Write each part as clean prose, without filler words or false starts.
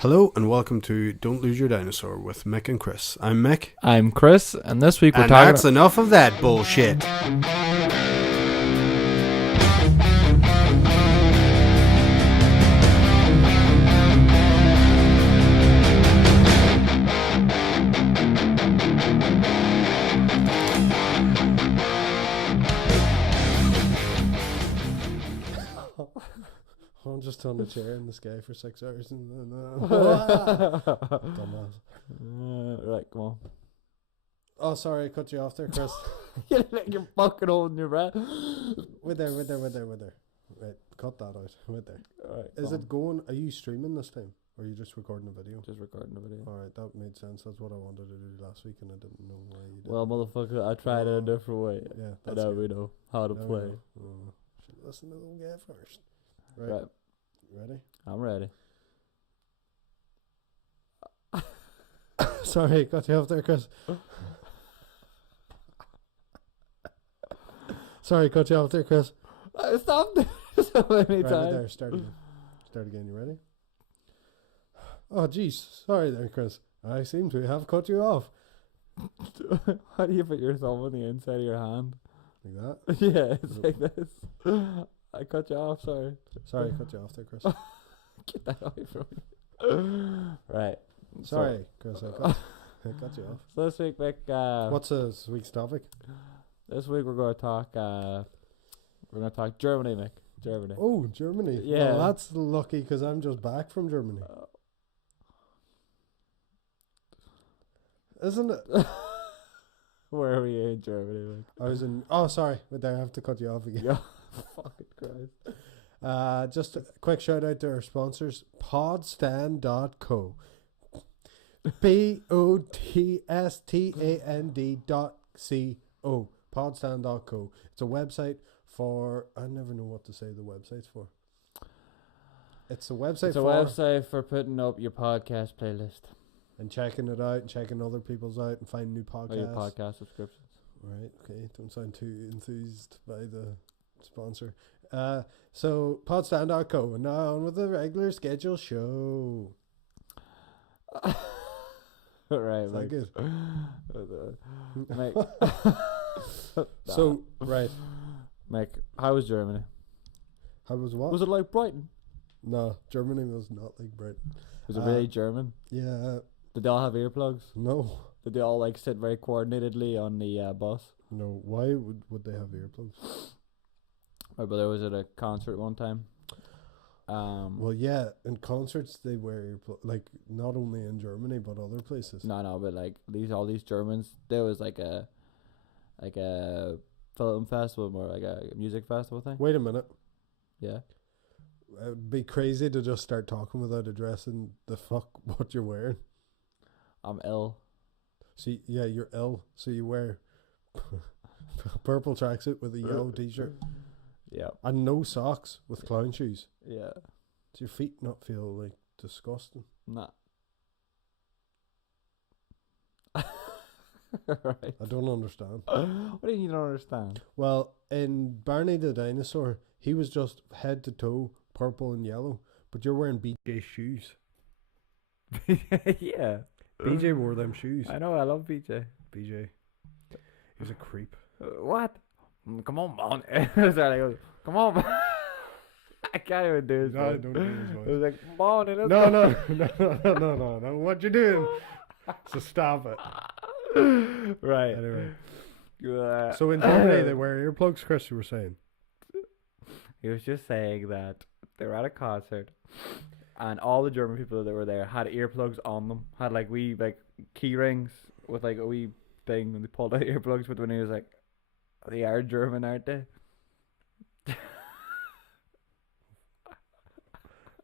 Hello and welcome to Don't Lose Your Dinosaur with Mick and Chris. I'm Mick. I'm Chris, and this week we're And talking that's enough of that bullshit. I'm just on the chair in the sky for 6 hours and dumbass. right, come on. Oh, sorry, I cut you off there, Chris. You're fucking holding your breath. Wait there. Right, cut that out. Wait there. Alright, Is it going? Are you streaming this time? Or are you just recording a video? just recording the video? Alright, that made sense. That's what I wanted to do last week and I didn't know why you did. Well, motherfucker, I tried it a different way. Yeah, I that's know good. we know how to There we play. go. Oh, should listen to the old guy first. Right. Right. Ready? I'm ready. Sorry, cut you off there, Chris. Sorry, cut you off there, Chris. I stopped so many Right times. there, start again. Start again, you ready? Oh, jeez. Sorry there, Chris. I seem to have cut you off. How do you put your thumb on the inside of your hand? Like that? Yeah, it's like this. I cut you off, sorry. Sorry, cut you off there, Chris. Get that away from me. Right. Sorry, Chris, I cut you off. So this week, Mick, What's this week's topic? this week we're going to talk, Germany, Mick. Germany. Oh, Germany. Yeah. Well, that's lucky because I'm just back from Germany. Isn't it? Where are we in Germany, Mick? I was in... Oh, sorry. Wait there, I have to cut you off again. Yeah. Fucking Christ. Just a quick shout out to our sponsors, podstand.co. PODSTAND.co. Podstand.co. It's a website for... I never know what to say the website's for. It's a website It's a website for putting up your podcast playlist. And checking it out and checking other people's out and finding new podcasts. Or your podcast subscriptions. Right, okay. Don't sound too enthused by the sponsor. So, podstand.co. And now on with the regular schedule show. Right, Is that Mick. good? Mick. So, right. Mick, how was Germany? How was what? Was it like Brighton? No, Germany was not like Britain. Was it really German? Yeah, Did they all have earplugs? no. Did they all like sit very coordinatedly on the bus? No, why would they have earplugs? My brother was at a concert one time. Well, yeah, in concerts they wear earplugs, like not only in Germany but other places. No, but like all these Germans, there was like a film festival or like a music festival thing. Wait a minute. Yeah. It would be crazy to just start talking without addressing the fuck what you're wearing. I'm ill. See, yeah, you're ill, so you wear purple tracksuit with a yellow t-shirt Yeah. and no socks with clown shoes. Yeah. Do your feet not feel like disgusting? Nah. Right. I don't understand. What do you don't understand? Well, in Barney the Dinosaur, he was just head to toe purple and yellow, but you're wearing BJ shoes. Yeah. BJ wore them shoes. I know, I love BJ. BJ. He's a creep. What? Come on, man. Sorry, I goes, come on, man. I can't even do his No, voice. don't do his voice. It was like, come on, and No. What you doing? So stop it. Right. Anyway. Uh, So in Germany they wear earplugs, Chris, you were saying. He was just saying that they were at a concert and all the German people that were there had earplugs on them. Had like wee like key rings with like a wee thing and they pulled out earplugs, but when he was like, they are German, aren't they?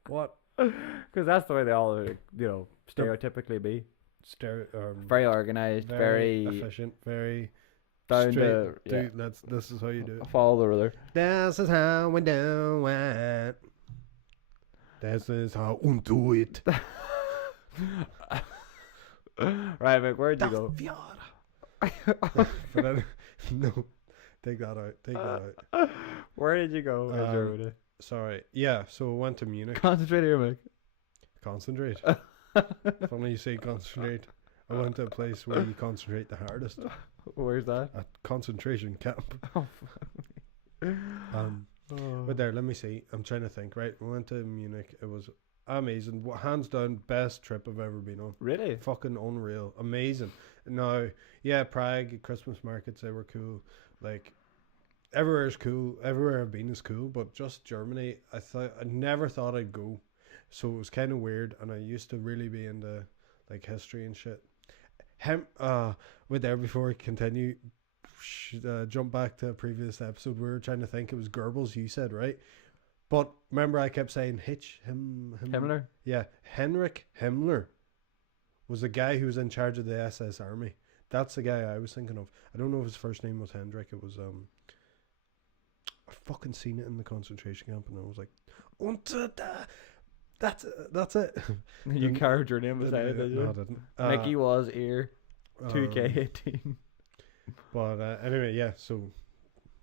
What? Because that's the way they all, stereotypically be. Very organized, very efficient, very down straight. to Dude, this is how you do it. follow the ruler. This is how we do it. This is how we do it. Right, Mick, where'd you go? But then, no, take that out. Where did you go in Germany? Sorry. Yeah, so I went to Munich. Concentrate here, Mick. Concentrate. Funny you say concentrate. I went to a place where you concentrate the hardest. Where's that? A concentration camp. Oh, But there, let me see. I'm trying to think. Right, we went to Munich. It was amazing. Hands down, best trip I've ever been on. Really? Fucking unreal. Amazing. Now, yeah, Prague, Christmas markets, they were cool. Like, everywhere is cool. Everywhere I've been is cool. But just Germany, I never thought I'd go. So it was kind of weird. And I used to really be into, like, history and shit. Wait there before we continue. Jump back to a previous episode. We were trying to think. It was Goebbels, you said, right? But remember, I kept saying Himmler? Yeah, Heinrich Himmler was the guy who was in charge of the SS Army. That's the guy I was thinking of. I don't know if his first name was Hendrik. It was I fucking seen it in the concentration camp, and I was like, that's it. You carved your name beside it, did you? No, I didn't. Mickey was ear 2K18. But anyway, yeah. So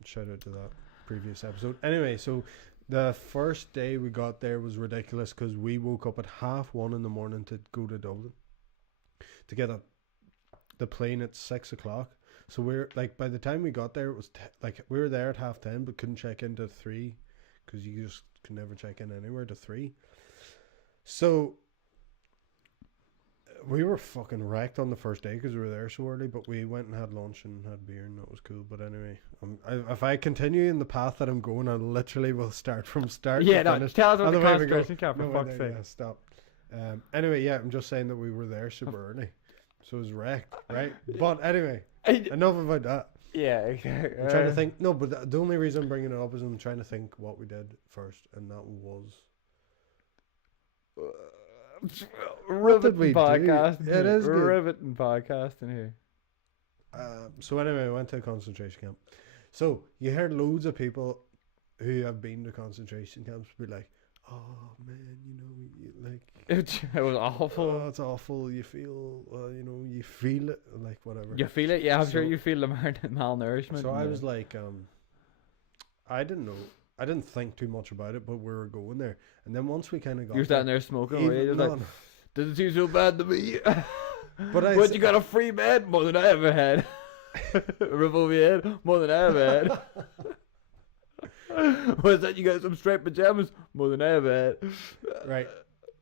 shout out to that previous episode. Anyway, so the first day we got there was ridiculous because we woke up at 1:30 in the morning to go to Dublin to get the plane at 6 o'clock. So we're like, by the time we got there, it was like we were there at 10:30, but couldn't check into 3 because you just could never check in anywhere to 3. So we were fucking wrecked on the first day because we were there so early, but we went and had lunch and had beer, and that was cool. But anyway, if I continue in the path that I'm going, I literally will start from start. Yeah, to no, finish. tell us about the Otherwise we go, concentration camp, for "No, fuck's sake." yeah, stop. Anyway, yeah, I'm just saying that we were there super early, so it was wrecked, right? But anyway, enough about that. Yeah, I'm trying to think. No, but the only reason I'm bringing it up is I'm trying to think what we did first, and that was. Riveting podcast. It is good. Riveting podcast in here. So anyway, I went to a concentration camp. So you heard loads of people who have been to concentration camps be like, "Oh man, It was awful. oh, it's awful. You feel, you feel it, like whatever." You feel it? Yeah, I'm sure So- you feel the malnourishment. So I and was the- like, I didn't know. I didn't think too much about it, but we were going there, and then once we kind of got you're standing there smoking away. You're no, like, no. doesn't seem so bad to me. But I But s- you got a free bed more than I ever had. Roof over your head more than I ever had. Was that you got some striped pajamas more than I ever had? Right.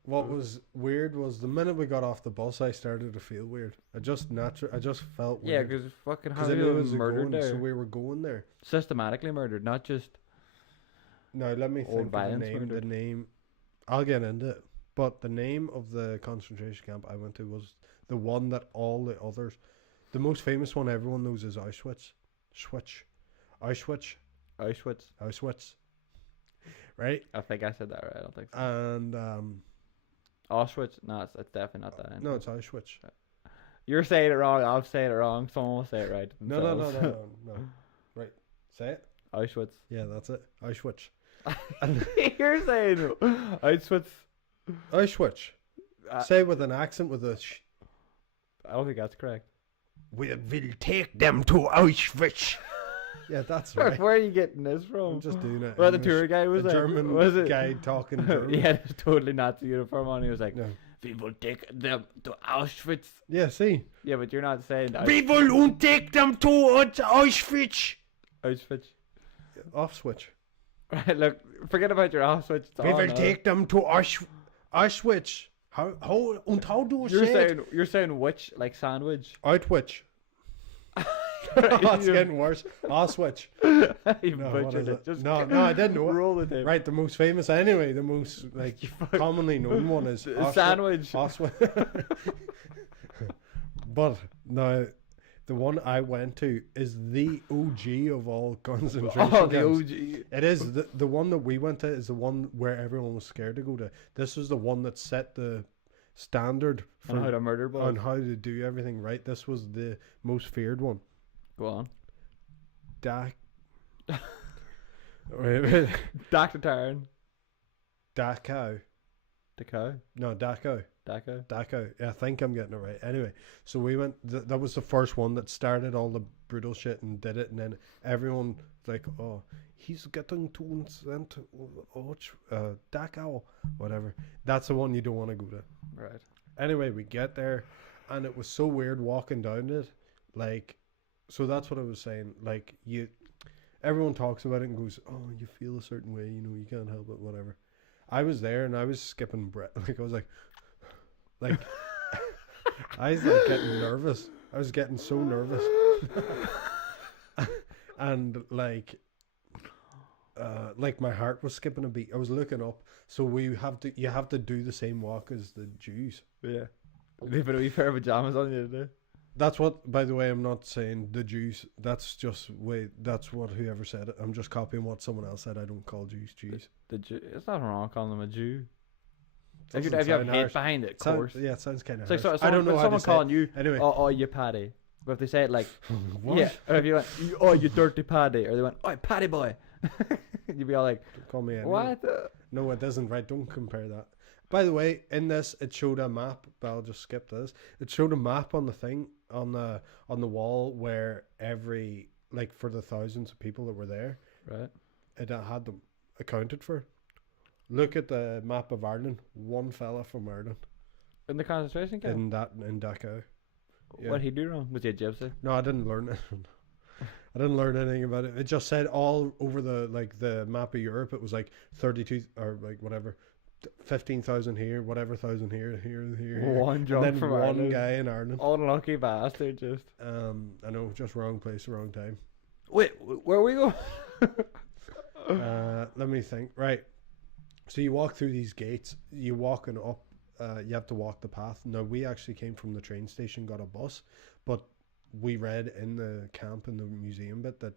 What was weird was the minute we got off the bus, I started to feel weird. I just felt Yeah, weird. because fucking how Because I many knew it people was murdered going, there? so we were going there. Systematically murdered, not just. Now let me Old think of the violence name. The murdered. name, I'll get into it. But the name of the concentration camp I went to was the one that all the others, the most famous one everyone knows is Auschwitz. Auschwitz. Auschwitz. Right? I think I said that right. I don't think so. And Auschwitz? No, it's definitely not that. no, it's Auschwitz. You're saying it wrong. I'll say it wrong. Someone will say it right. No. Right. Say it. Auschwitz. Yeah, that's it. Auschwitz. You're saying Auschwitz. Auschwitz. Say it with an accent with a I don't think that's correct. We will take them to Auschwitz. Yeah, that's right. Where are you getting this I'm from? just doing it. Well, the English. tour guy was A like, German was it? guy talking German. He had his totally Nazi uniform on. He was like, No. "We will take them to Auschwitz." Yeah, see. Yeah, but you're not saying We will take them to Auschwitz. Auschwitz. Off switch. Right, look, forget about your Auschwitz. It's We on will now. take them to Auschwitz. How do you You're say saying it? you're saying which like sandwich? Outwitch. Oh, it's getting worse. Auschwitz. You No, what butchered is it. it? Just No, I didn't know it. roll the tape. Right, the most famous anyway. The most like commonly known one is Auschwitz. Sandwich. Auschwitz. But now, the one I went to is the OG of all concentration Oh, the camps. OG. It is the one that we went to is the one where everyone was scared to go to. This was the one that set the standard On how for to murder on boys. how to do everything right. This was the most feared one. Go on. Wait, Dr. Tarn. Dachau. Dachau. No, Dachau. Dachau. Dachau. Yeah, I think I'm getting it right. Anyway, so we went. That was the first one that started all the brutal shit and did it, and then everyone like, oh, he's getting to sent Dachau, whatever. That's the one you don't want to go to. Right. Anyway, we get there, and it was so weird walking down it. Like, so that's what I was saying. Like, everyone talks about it and goes, "Oh, you feel a certain way, you know, you can't help it, whatever." I was there and I was skipping breath. Like, I was like, I was like getting nervous. I was getting so nervous, and like my heart was skipping a beat. I was looking up. So you have to do the same walk as the Jews. Yeah. They put a wee pair of pajamas on you today. That's what, by the way, I'm not saying the Jews. That's that's what whoever said it. I'm just copying what someone else said. I don't call Jews Jews. The Jew. It's not wrong calling them a Jew. If Doesn't you have sound hate harsh. behind it, of course. Yeah, it sounds kind of It's like harsh. so, I don't know how someone to say calling you, it. Anyway. oh, you paddy. But if they say it like, What? yeah, or if you went, oh, you dirty paddy, or they went, oh, paddy boy, you'd be all like, Don't call me anyway. what? No, it doesn't. Right, don't compare that. By the way, in this, it showed a map. But I'll just skip this. It showed a map on the thing on the wall where every for the thousands of people that were there, Right. it had them accounted for. Look at the map of Ireland. One fella from Ireland In the concentration camp? in Dachau. Yeah. What did he do wrong? Was he a gypsy? No, I didn't learn it. I didn't learn anything about it. It just said all over the map of Europe. It was like 32 or like whatever, 15,000 here, whatever thousand here. One And jump then from one Ireland. guy in Ireland. Unlucky bastard, just. I know, just wrong place, wrong time. Wait, where are we going? Let me think. Right. So you walk through these gates. You walking up. You have to walk the path. Now we actually came from the train station, got a bus, but we read in the camp in the museum bit that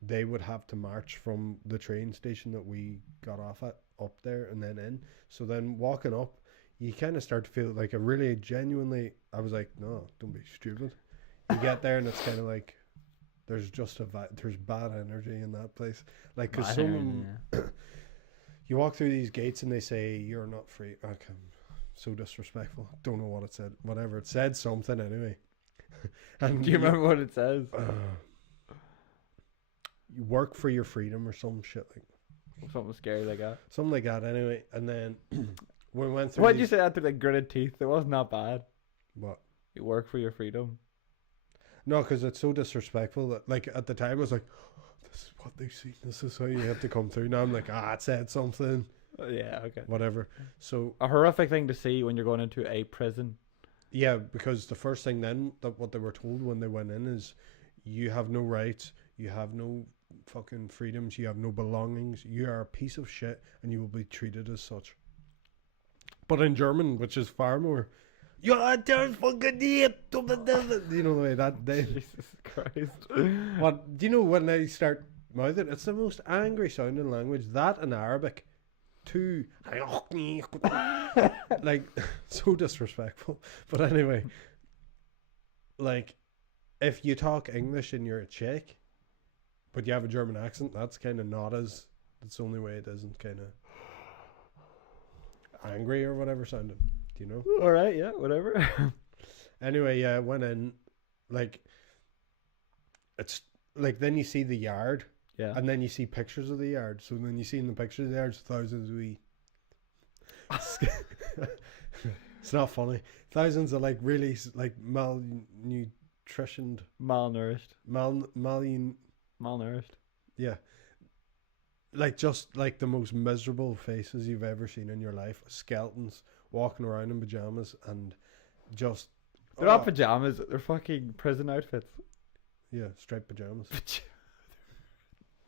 they would have to march from the train station that we got off at up there and then in. So then walking up, you kind of start to feel like a really genuinely. I was like, no, don't be stupid. You get there and it's kind of like there's just there's bad energy in that place. Like because someone. You walk through these gates and they say you're not free. Okay, so disrespectful. Don't know what it said. Whatever it said, something anyway. And Do you remember what it says? You work for your freedom or some shit like Something scary like that. something like that. Anyway, and then we went through. Why did you say that through like gritted teeth? It wasn't that bad. What? You work for your freedom. No, because it's so disrespectful that like at the time I was like, this is what they see. This is how you have to come through. Now I'm like, it said something. Yeah, okay. Whatever. So A horrific thing to see when you're going into a prison. yeah, because the first thing then that what they were told when they went in is you have no rights, you have no fucking freedoms, you have no belongings, you are a piece of shit and you will be treated as such. But in German, which is far more you are just fucking idiot. You know the way that they Jesus Christ. what do you know when they start mouthing? It's the most angry sounding language. That and Arabic. Two like so disrespectful. But anyway, like if you talk English and you're a Czech, but you have a German accent, that's kind of not as. That's the only way it isn't kind of angry or whatever sounding. Do you know? All right, yeah, whatever. Anyway, yeah, went in, like, it's like then you see the yard, Yeah. and then you see pictures of the yard. So then you see in the pictures of the yard, thousands of wee. It's not funny. Thousands of like really like malnutritioned, Malnourished. Malnourished. yeah, like just like the most miserable faces you've ever seen in your life. Skeletons walking around in pajamas and just They're not pajamas, they're fucking prison outfits. yeah, striped pajamas.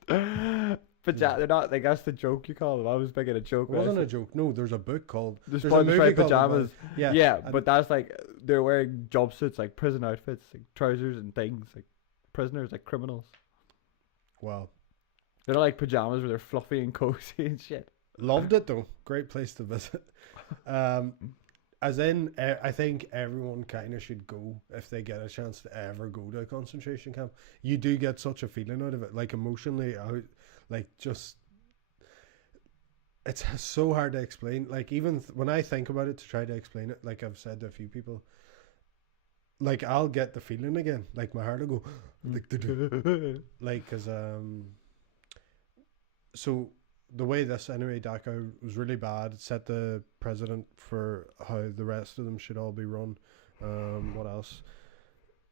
They're not, like, that's the joke you call them. I was making a joke. It wasn't a joke. No, there's a book called There's a movie striped called pajamas. Yeah, Yeah, and- but that's like, they're wearing jumpsuits, like prison outfits, like trousers and things, like prisoners, like criminals. Wow. They're not like pajamas where they're fluffy and cozy and shit. Loved it though. Great place to visit. As in, I think everyone kind of should go if they get a chance to ever go to a concentration camp. You do get such a feeling out of it, like emotionally, out, like just it's so hard to explain. Like even when I think about it to try to explain it, like I've said to a few people, like I'll get the feeling again. Like my heart will go, like, like, cause so the way this anyway, Dachau was really bad. It set the precedent for how the rest of them should all be run. What else?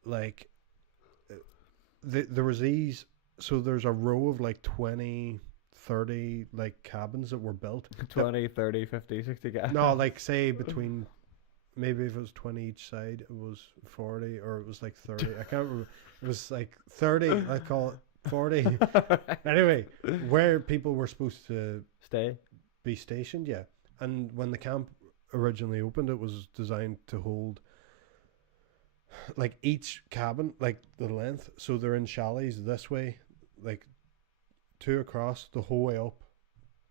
Like, there was these. So there's a row of like 20, 30 like cabins that were built. 20, 30, 50, 60 guys. No, like say between. Maybe if it was 20 each side, it was 40, or it was like 30. I can't remember. It was like 30. I call it 40. Anyway, where people were supposed to Stay. be stationed, yeah. And when the camp originally opened, it was designed to hold like each cabin, like the length. So they're in chalets this way, like 2 across the whole way up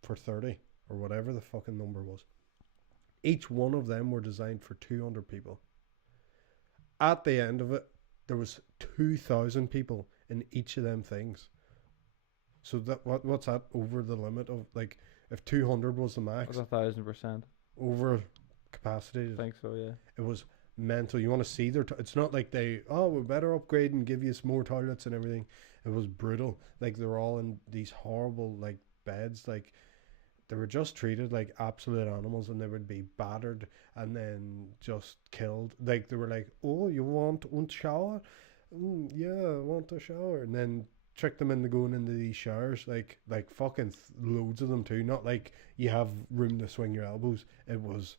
for 30 or whatever the fucking number was. Each one of them were designed for 200 people. At the end of it, there was 2,000 people in each of them things. So that what's that over the limit of, like, if 200 was the max, 1,000%. over capacity, I think so, yeah. it was mental. You want to see their it's not like we better upgrade and give you some more toilets and everything. It was brutal. Like they're all in these horrible like beds, like they were just treated like absolute animals, and they would be battered and then just killed. Like they were like, oh, you want a shower? Yeah, I want a shower. And then trick them into going into these showers, like fucking loads of them too. Not like you have room to swing your elbows. It was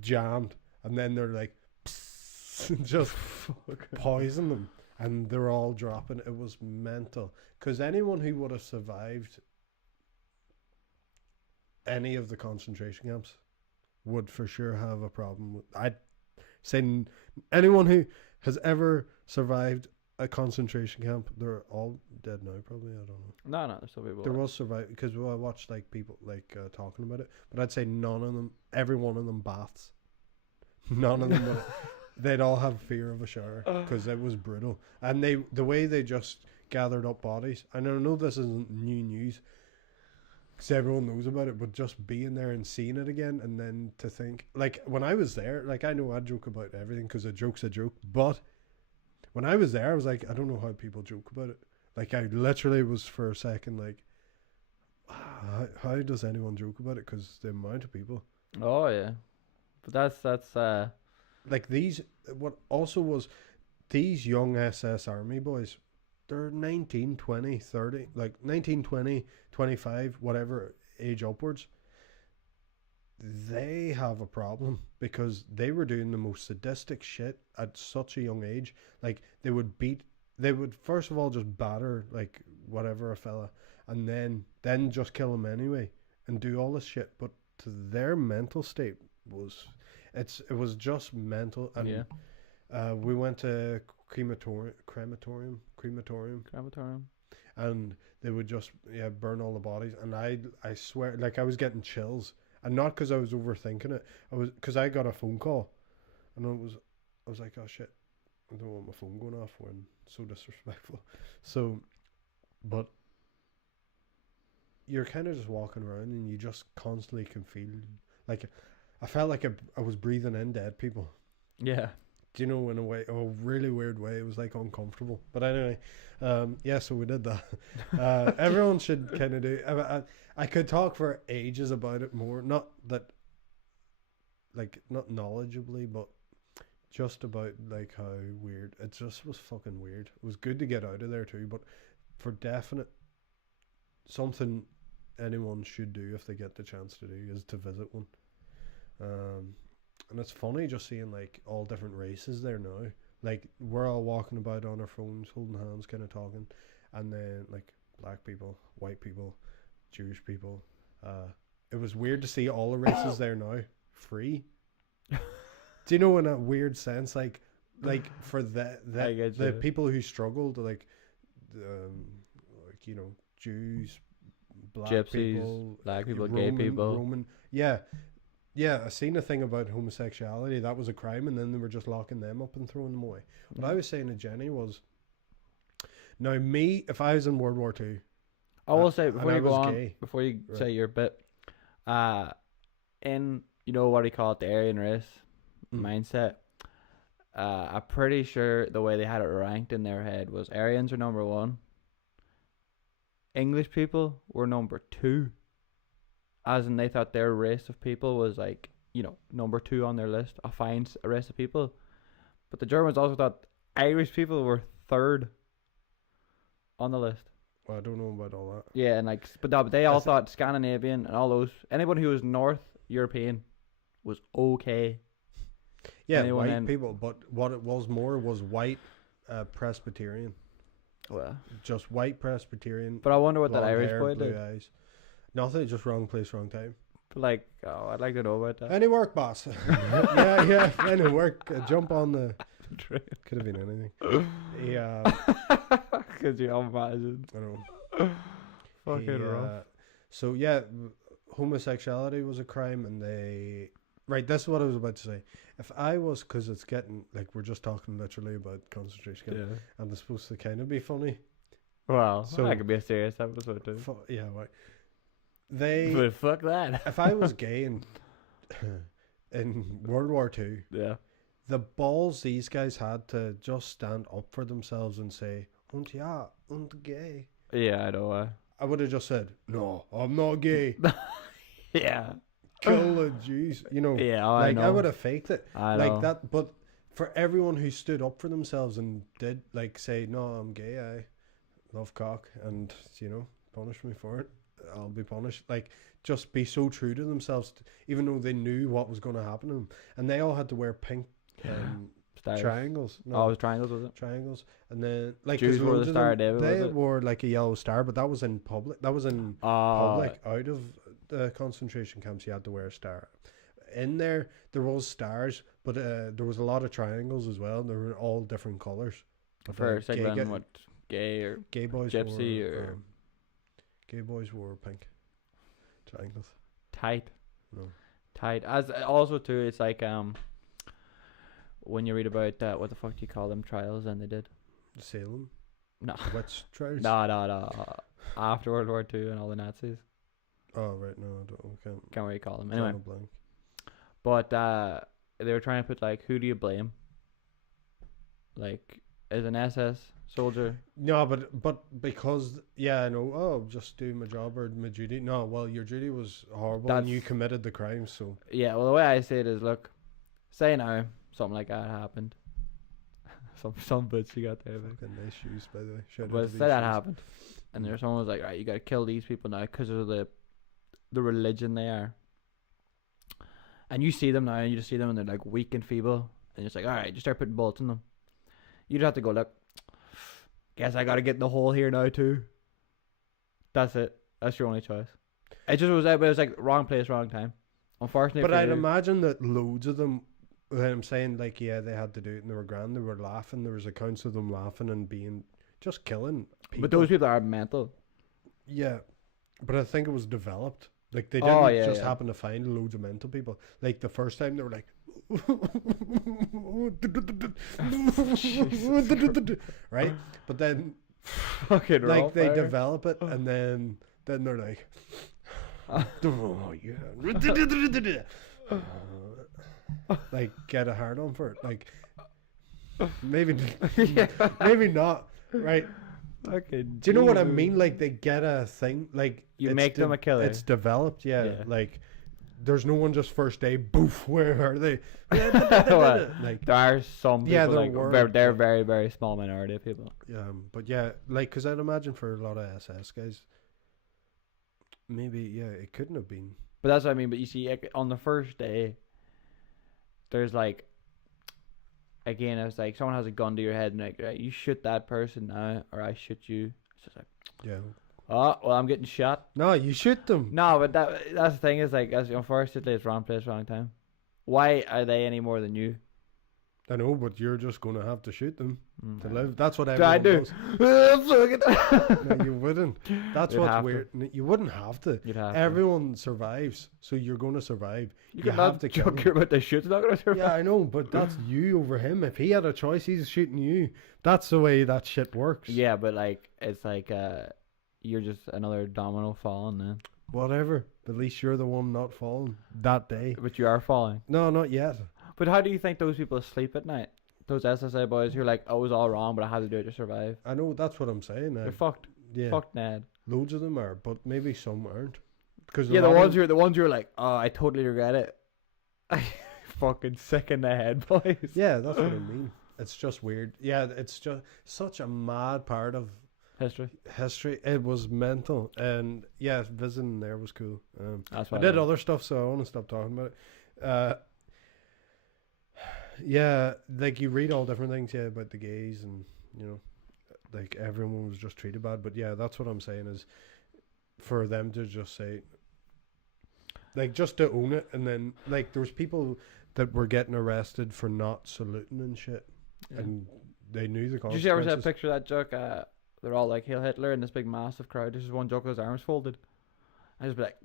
jammed. And then they're like, just poison them. And they're all dropping. It was mental. Because anyone who would have survived any of the concentration camps would for sure have a problem with. I'd say anyone who has ever survived a concentration camp, they're all dead now. Probably, I don't know. No, there's still people. There was survive because I watched like people like talking about it, but I'd say none of them, every one of them, baths. None of them. They'd all have fear of a shower because it was brutal, and the way they just gathered up bodies. And I know this isn't new news, because everyone knows about it, but just being there and seeing it again, and then to think, like, when I was there, like, I know I joke about everything because a joke's a joke, but when I was there, I was like, I don't know how people joke about it. Like, I literally was for a second like, how does anyone joke about it? Because the amount of people. Oh yeah, but that's like these. What also was these young SS Army boys. They're 19, 20, 30, like 19, 20, 25, whatever age upwards. They have a problem because they were doing the most sadistic shit at such a young age. Like they would first of all just batter like whatever a fella, and then just kill him anyway and do all this shit. But to their mental state it was just mental. And yeah. We went to crematorium, and they would just burn all the bodies. And I swear, like I was getting chills, and not because I was overthinking it. I was because I got a phone call, and I was like, oh shit, I don't want my phone going off when so disrespectful. So, but you're kind of just walking around, and you just constantly can feel like I felt like I was breathing in dead people. Yeah. Do you know, in a really weird way, it was like uncomfortable. But anyway, so we did that. Everyone should kind of do. I could talk for ages about it more. Not that, like, not knowledgeably, but just about like how weird it just was. Fucking weird. It was good to get out of there too, but for definite, something anyone should do if they get the chance to do is to visit one. And it's funny just seeing like all different races there now. Like we're all walking about on our phones, holding hands, kind of talking, and then like black people, white people, Jewish people. It was weird to see all the races there now free. Do you know, in a weird sense, like for the people who struggled, like you know, Jews, black Gypsies, people, black people, Roman, gay people. Roman, yeah, I seen a thing about homosexuality. That was a crime, and then they were just locking them up and throwing them away. What I was saying to Jenny was, now me, if I was in World War II, I will say before you say your bit, In what do you call it, the Aryan race Mm. mindset. I'm pretty sure the way they had it ranked in their head was Aryans are number 1, English people were number 2, as in they thought their race of people was like number 2 on their list, a fine race of people. But the Germans also thought Irish people were 3rd on the list. Well, I don't know about all that. Yeah, and like, but they all That's- thought Scandinavian and all those, anyone who was North European was okay. Yeah, Anyone white in- people, but what it was more was white Presbyterian. Well, Just white Presbyterian. but I wonder what that blonde Irish hair, boy blue did. eyes. Nothing, just wrong place, wrong time. But like, I'd like to know about that. Any work, boss? yeah, any work. Jump on the. Could have been anything. Yeah, Could you imagine? I know. Fucking He, rough. So yeah, homosexuality was a crime, and right. This is what I was about to say. If I was, because it's getting like we're just talking literally about concentration camp, Yeah. and it's supposed to kind of be funny. Well, So- that could be a serious episode too. Yeah, right. They. But fuck that. If I was gay in World War II, Yeah. the balls these guys had to just stand up for themselves and say, "Und ja, und gay." Yeah, I know. I would have just said, "No, I'm not gay." Yeah. Kill the Jews, Yeah, Like I know. I would have faked it, I like know. that. But for everyone who stood up for themselves and did like say, "No, I'm gay. I love cock," and punish me for it, I'll be punished. Like just be so true to themselves, even though they knew what was going to happen to them, and they all had to wear pink Stars. triangles. No, Oh, it was triangles, was it? triangles, and then like Jews 'cause wore the loads of Star of them, David, They was it? wore like a yellow star, but that was in public. That was in public. Out of the concentration camps, you had to wear a star. In there was stars, but there was a lot of triangles as well. And they were all different colors. For signaling what, gay or gay boys gypsy wore, or- gay boys wore pink triangles. tight. No. Tight. As also too, it's like when you read about what the fuck do you call them trials, and they did. Salem. No. Witch trials. No. After World War II and all the Nazis. Oh right, no, I don't. Can't really call them. Anyway. Anyway, Blank. but they were trying to put like, who do you blame? Like, as an SS soldier. No, but because I know. Oh, just do my job or my duty. No, well, your duty was horrible and you That's- committed the crime. So Yeah, well, the way I say it is, look, say now something like that happened. some bits you got there, like. fucking nice shoes, by the way. Shout out But to say these that shoes. happened, and there's someone was like, right, you gotta kill these people now because of the religion they are. And you see them now, and you just see them, and they're like weak and feeble, and it's like, all right, just start putting bullets in them. You just have to go, look, guess I gotta get in the hole here now too. That's it. That's your only choice. It just was, but it was like wrong place, wrong time. Unfortunately, But for I'd you- imagine that loads of them. When I'm saying like, yeah, they had to do it and they were grand. They were laughing. There was accounts of them laughing and being just killing people. but those people are mental. Yeah, but I think it was developed. Like they Oh, didn't yeah, just yeah. happen to find loads of mental people. Like the first time they were like, right? But then Fucking like rough, they eh? develop it and then they're like, oh yeah, like get a hard on for it. Like maybe maybe not. Right? Fucking Do you know what I Jesus. mean? Like they get a thing. Like You it's make them a killer. It's developed. Yeah. Yeah. Like there's no one just first day. Boof. Where are they? Well, like there are some people, Yeah, there like were, they're but- very, very small minority of people. but yeah, like because I'd imagine for a lot of SS guys, maybe it couldn't have been. But that's what I mean. But you see, on the first day, there's like, again, it's like someone has a gun to your head and like, right, you shoot that person now, or I shoot you. It's just like, Yeah. oh, well, I'm getting shot. No, you shoot them. No, but that's the thing is like, as unfortunately, it's wrong place, wrong time. Why are they any more than you? I know, but you're just gonna have to shoot them Mm. to live. That's what I everyone do. does. No, you wouldn't. That's You'd what's have to. weird. You wouldn't have to. You'd have to. Everyone survives, so you're gonna survive. You You can have not to kill joke them. here about the shoot's not gonna survive. Yeah, I know, but that's you over him. If he had a choice, he's shooting you. That's the way that shit works. Yeah, but like it's like you're just another domino falling then. whatever. At least you're the one not falling that day. But you are falling. No, not yet. But how do you think those people sleep at night? Those SSA boys who are like, I was all wrong, but I had to do it to survive. I know, that's what I'm saying now. They're fucked. Yeah, Fucked, Ned. loads of them are, but maybe some aren't. Because Yeah, the ones who are like, oh, I totally regret it. Fucking sick in the head, boys. Yeah, that's what I mean. It's just weird. Yeah, it's just such a mad part of History. history. It was mental, and yeah, visiting there was cool. That's I why did other stuff, so I want to stop talking about it. Yeah, like you read all different things, yeah, about the gays, and you know, like everyone was just treated bad. But yeah, that's what I'm saying is, for them to just say, like, just to own it, and then like there was people that were getting arrested for not saluting and shit, Yeah. and they knew the Did you ever see a consequences. picture of that joke? They're all like Hail Hitler in this big massive crowd. This is one joke with his arms folded. I just be like,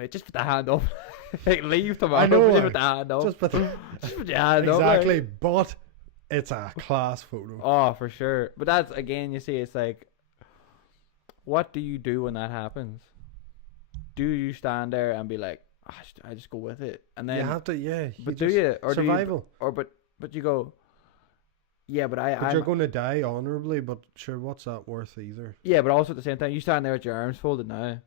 mate, just put the hand up. Like, leave tomorrow. I know, Just like, put the hand up. Just put the, Just put your hand up. like. exactly, but it's a class photo. Oh, for sure. But that's, again, you see, it's like, what do you do when that happens? Do you stand there and be like, I just go with it? And then, you have to, yeah. but do you? Or do you, survival. or but you go, yeah, but But you're going to die honorably, but sure, what's that worth either? yeah, but also at the same time, you stand there with your arms folded now,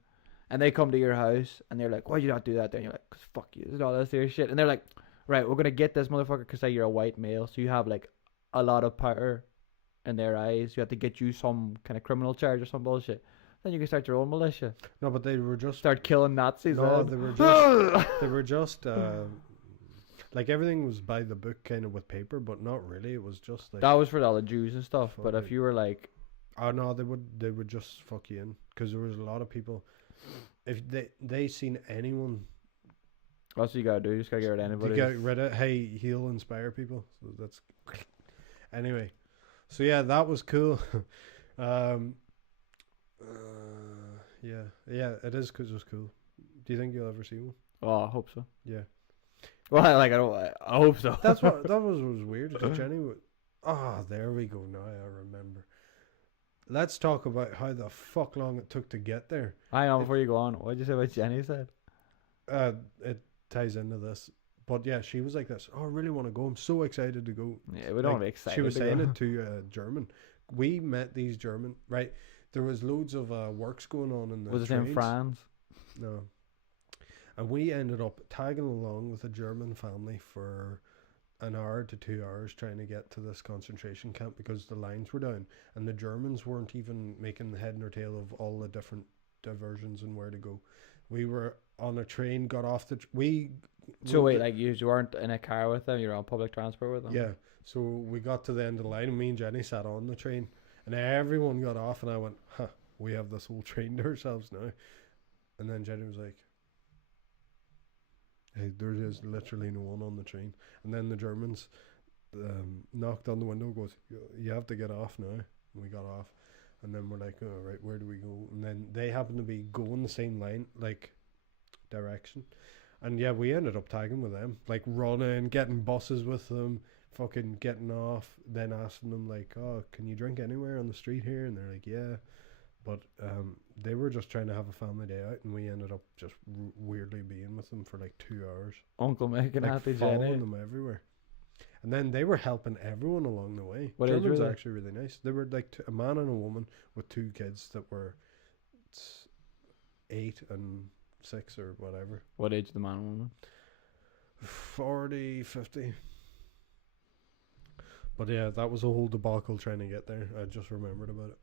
and they come to your house, and they're like, why'd you not do that? Then you're like, 'cause fuck you, and all that serious shit. And they're like, right, we're going to get this motherfucker because say you're a white male, so you have like a lot of power in their eyes. You have to get you some kind of criminal charge or some bullshit. Then you can start your own militia. No, but they were just Start killing Nazis. no, then. they were just like everything was by the book, kind of with paper, but not really. It was just like, That was for all the Jews and stuff. But Fuck. if you were like, oh no, they would just fuck you in, because there was a lot of people. If they seen anyone, that's what you gotta do. You just gotta get rid of to anybody. get rid of, hey, he'll inspire people. So that's anyway. So yeah, that was cool. Yeah, it is, because it was cool. Do you think you'll ever see one? Oh, I hope so. Yeah. Well, like I hope so. That's what was weird. Because Jenny would. Oh, there we go. Now I remember. Let's talk about how the fuck long it took to get there. Hang on before you go on. What did you say about Jenny said? It ties into this, but yeah, she was like this. Oh, I really want to go. I'm so excited to go. Yeah, we don't Like, be excited. She was to saying go. it to German. We met these German, right? There was loads of works going on in the. Was his name trains. Franz? No. And we ended up tagging along with a German family for an hour to 2 hours trying to get to this concentration camp, because the lines were down and the Germans weren't even making the head nor tail of all the different diversions and where to go. We were on a train, got off the So wait, like you weren't in a car with them, you were on public transport with them? yeah. So we got to the end of the line, and me and Jenny sat on the train, and everyone got off, and I went, huh, we have this whole train to ourselves now. And then Jenny was like, hey, there is literally no one on the train. And then the Germans knocked on the window, goes, you have to get off now. And we got off. And then we're like, all right, where do we go? And then they happened to be going the same line, like direction. And yeah, we ended up tagging with them, like running, getting buses with them, fucking getting off, then asking them like, oh, can you drink anywhere on the street here? And they're like, yeah. But they were just trying to have a family day out, and we ended up just weirdly being with them for like 2 hours, Uncle Mick and like Auntie following Jenny. them everywhere. And then they were helping everyone along the way. What age Germans were are they? actually really nice. They were like a man and a woman with 2 kids that were 8 and 6 or whatever. What age the man and woman? 40, 50. But yeah, that was a whole debacle trying to get there. I just remembered about it.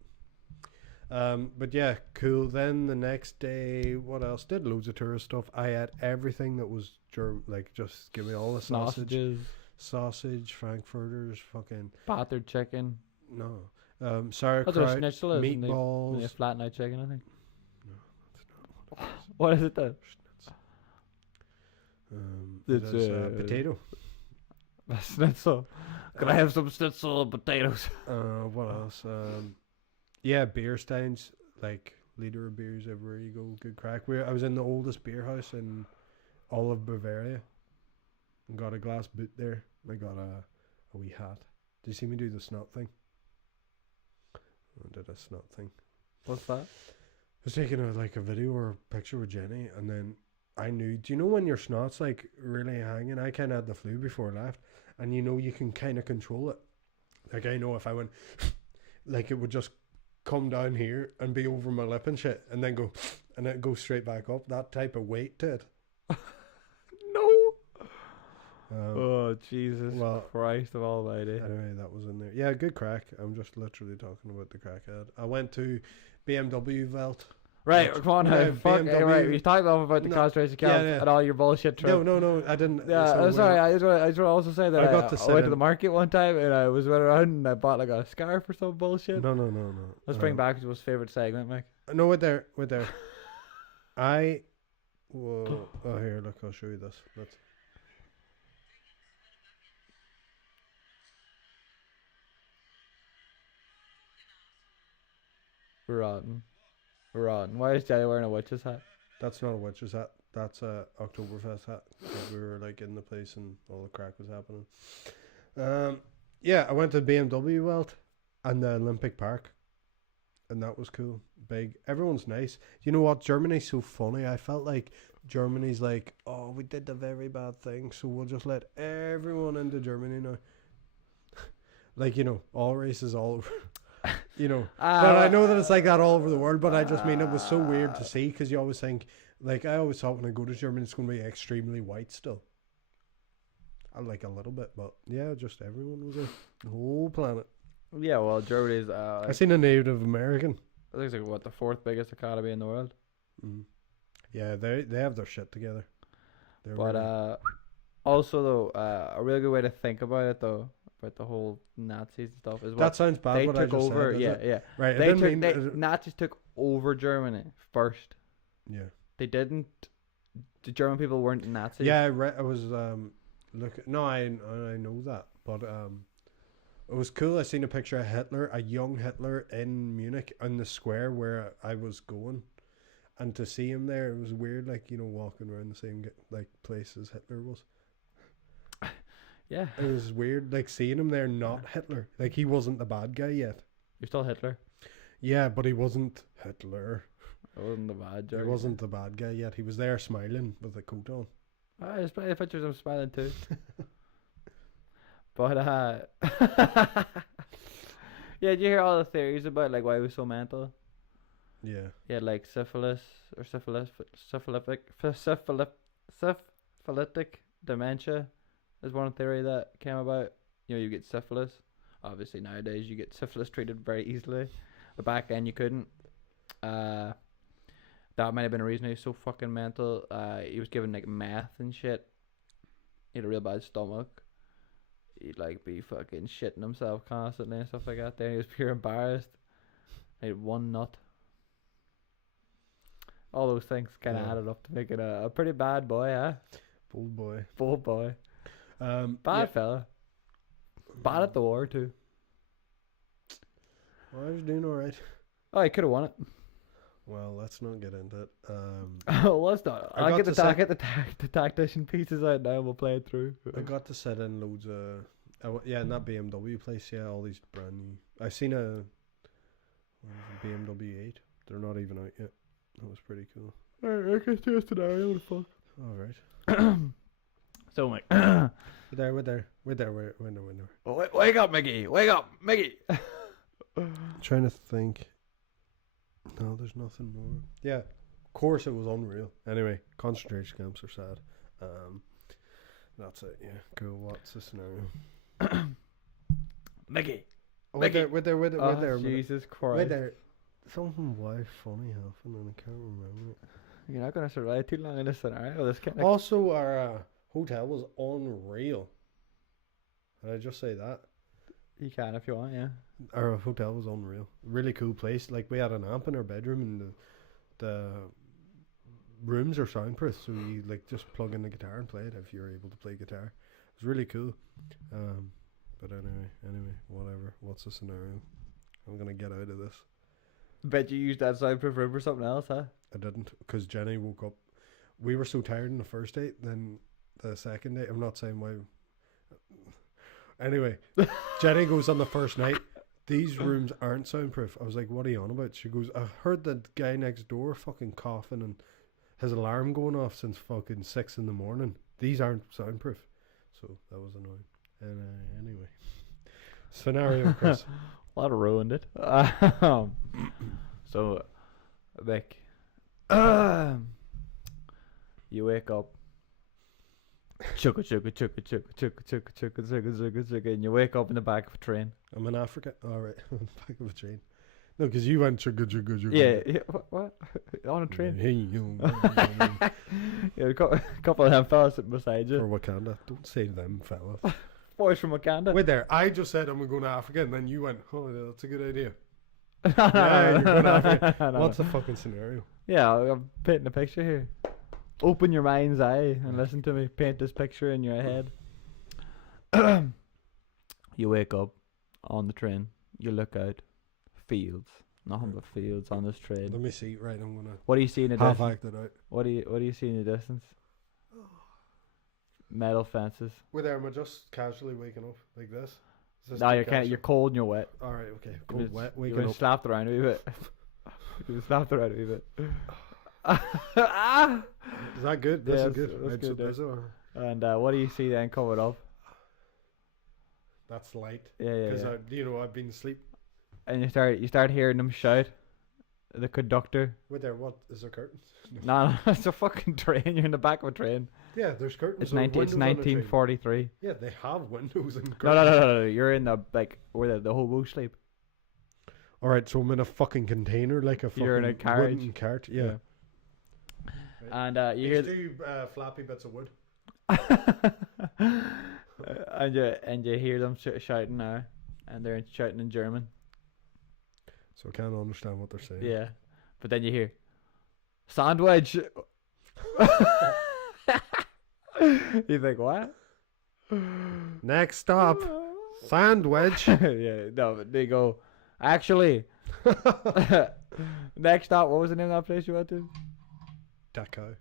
But yeah, cool. Then the next day, what else? Did loads of tourist stuff. I had everything that was German, like just give me all the sausage, frankfurters, fucking battered chicken. no, That's what a sauerkraut, schnitzel is. When they meatballs. flatten out chicken, I think. No, that's not What is it then? it It's, is potato. A schnitzel. Could I have some schnitzel and potatoes? What else? Yeah, beer steins, like liter of beers everywhere you go. Good crack. I was in the oldest beer house in all of Bavaria, and got a glass boot there. I got a wee hat. Did you see me do the snot thing? I did a snot thing. What's that? was taking a video or a picture with Jenny, and then I knew. Do you know when your snot's like really hanging? I kind of had the flu before I left, and you know you can kind of control it. Like I know if I went, like it would just come down here and be over my lip and shit, and then go, and then go straight back up. That type of weight to it. No. Um, Oh Jesus well, Christ of Almighty! Anyway, that was in there. Yeah, good crack. I'm just literally talking about the crackhead. I went to BMW Welt. Right, come on now. Yeah, Fuck. BMW. Right, we talked off about the No, concentration yeah, camps yeah. and all your bullshit trip. No, I didn't. Yeah, so sorry. when- I just want to also say that I I, got to I sit went to in- the market one time and I was running around and I bought like a scarf or some bullshit. No. Let's bring back his most favorite segment, Mick. No, wait there. I. Whoa. Oh, here, look. I'll show you this. Let's. Rotten. Why is Jenny wearing a witch's hat? That's not a witch's hat. That's a Oktoberfest hat. That we were like in the place and all the crack was happening. Yeah, I went to BMW Welt and the Olympic Park, and that was cool. Big. Everyone's nice. You know what? Germany's so funny. I felt like Germany's like, oh, we did the very bad thing, so we'll just let everyone into Germany now. Like, you know, all races, all over. You know, but I know that it's like that all over the world. But I just mean it was so weird to see, because you always think, like, I always thought when I go to Germany it's going to be extremely white still. I like a little bit, but yeah, just everyone was there, the whole planet. Yeah, well, Germany's I seen a Native American. I think it's like what the fourth biggest economy in the world. Mm. Yeah, they have their shit together. They're But really- also though, a real good way to think about it though, about the whole Nazis and stuff is that what sounds bad. they What I took just over. said, is Yeah, it? yeah. Right. They I didn't took mean. Nazis took over Germany first. Yeah. They didn't. The German people weren't Nazis. Yeah, I was look. No, I know that, but it was cool. I seen a picture of Hitler, a young Hitler in Munich, in the square where I was going, and to see him there, it was weird. Like, you know, walking around the same like place as Hitler was. Yeah. It was weird, like seeing him there, not Hitler. Like he wasn't the bad guy yet. You're still Hitler. Yeah, but he wasn't Hitler. It wasn't the bad He joke. wasn't the bad guy yet. He was there smiling with a coat on. There's plenty of pictures of him smiling too. But yeah, did you hear all the theories about like why he was so mental? Yeah. He had like syphilis or syphilitic dementia is one theory that came about. You know, you get syphilis. Obviously nowadays you get syphilis treated very easily, but back then you couldn't. That might have been a reason he was so fucking mental. He was given like meth and shit. He had a real bad stomach. He'd like be fucking shitting himself constantly and stuff like that. Then he was pure embarrassed. He had one nut. All those things kind of Yeah. added up to make it a pretty bad boy, huh? Bold boy. Bold boy. Bad Yeah. fella. Bad at the war too. Well, I was doing alright. Oh, he could have won it. Well, let's not get into it. Oh, let's not. I I'll got get the to say- the tactician pieces out now and we'll play it through. I got to sit in loads of. Yeah, in that BMW place, yeah, all these brand new. I seen a BMW 8. They're not even out yet. That was pretty cool. Alright, I can do a scenario. What the fuck? Alright. So, Mike. We're there. Wake up, Mickey. Wake up, Mickey. Trying to think. No, there's nothing more. Yeah, of course it was unreal. Anyway, concentration camps are sad. That's it. Yeah, cool. What's the scenario? Mickey. Wait there. Oh, Jesus Christ. Wait there. Something wild funny happened and I can't remember it. You're not going to survive too long in this scenario. This kind of... Also, our hotel was unreal. Did I just say that? You can if you want, yeah. Our hotel was unreal. Really cool place. Like, we had an amp in our bedroom and the rooms are soundproof, so you like just plug in the guitar and play it if you're able to play guitar. It was really cool. But anyway, whatever. What's the scenario? I'm gonna get out of this. Bet you used that soundproof room for something else, huh? I didn't, because Jenny woke up. We were so tired on the first date, then the second date, I'm not saying why. Anyway, Jenny goes on the first night. these rooms aren't soundproof. I was like, what are you on about? She goes, I heard that guy next door fucking coughing and his alarm going off since fucking 6 in the morning. These aren't soundproof. So that was annoying. And anyway. Scenario, Chris. Well, that ruined it. So, Vic, you wake up, chugga chugga chugga chugga chugga chugga chugga chugga chugga chugga, and you wake up in the back of a train. I'm in Africa. Alright, on the back of a train. No, because you went chugga chugga chugga. Yeah, what? On a train. Hey, you. Yeah, a couple of them fellas sitting beside For you. Wakanda. Don't say them, fellas. Boys from Wakanda. Wait there. I just said I'm going to Africa, and then you went, oh, that's a good idea. No, Yeah, you're going to Africa. no, What's no. the fucking scenario? Yeah, I'm painting a picture here. Open your mind's eye and listen to me. Paint this picture in your head. You wake up on the train. You look out. Fields. Nothing but fields on this train. Let me see. Right, I'm going to What do you see in the half distance? act it out. What do you see in the distance? Metal fences. Wait there. Am I just casually waking up like this? Is this No, too you're casual? you're cold and you're wet. Alright, okay. You've Cold, been- wet, You've waking been up. slapped around a wee bit. You've been slapped around a wee bit. Ah! Is that good? This Yeah, is good. that's Right, good, so yeah. this is- And what do you see then coming up? That's light. Yeah, yeah, Because yeah. I've been asleep. And you start hearing them shout. The conductor. Wait there. What is there curtains? No, it's a fucking train. You're in the back of a train. Yeah, there's curtains. It's There's windows on the train. 1943. Yeah, they have windows and curtains. No. You're in the where the hobos sleep. All right, so I'm in a fucking container, like a fucking You're in a carriage. wooden cart. Yeah. And you hear These two flappy bits of wood. and you hear them shouting now, and they're shouting in German. So I can't understand what they're saying. Yeah, but then you hear sandwich. You think what? Next stop, sandwich. Yeah, no, but they go. Actually, next stop. What was the name of that place you went to? Dachau.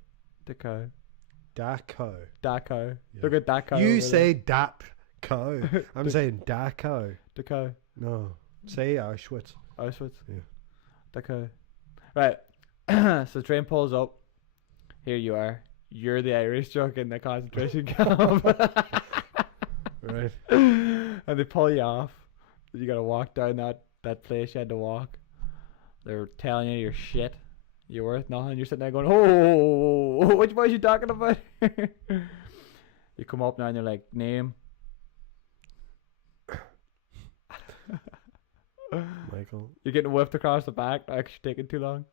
Dachau. Dachau. Dachau. Yeah. Look at Dachau. You over say Dap cow. I'm saying Dachau. there. Dachau. No, say Auschwitz. Auschwitz. Yeah. Dachau. Right. So the train pulls up. Here you are. You're the Irish jock in the concentration camp. Right. And they pull you off. You gotta walk down that place you had to walk. They're telling you you're shit. You're worth nothing. You're sitting there going, oh, which boys you talking about? You come up now and you're like, name. Michael. You're getting whipped across the back. Actually taking too long.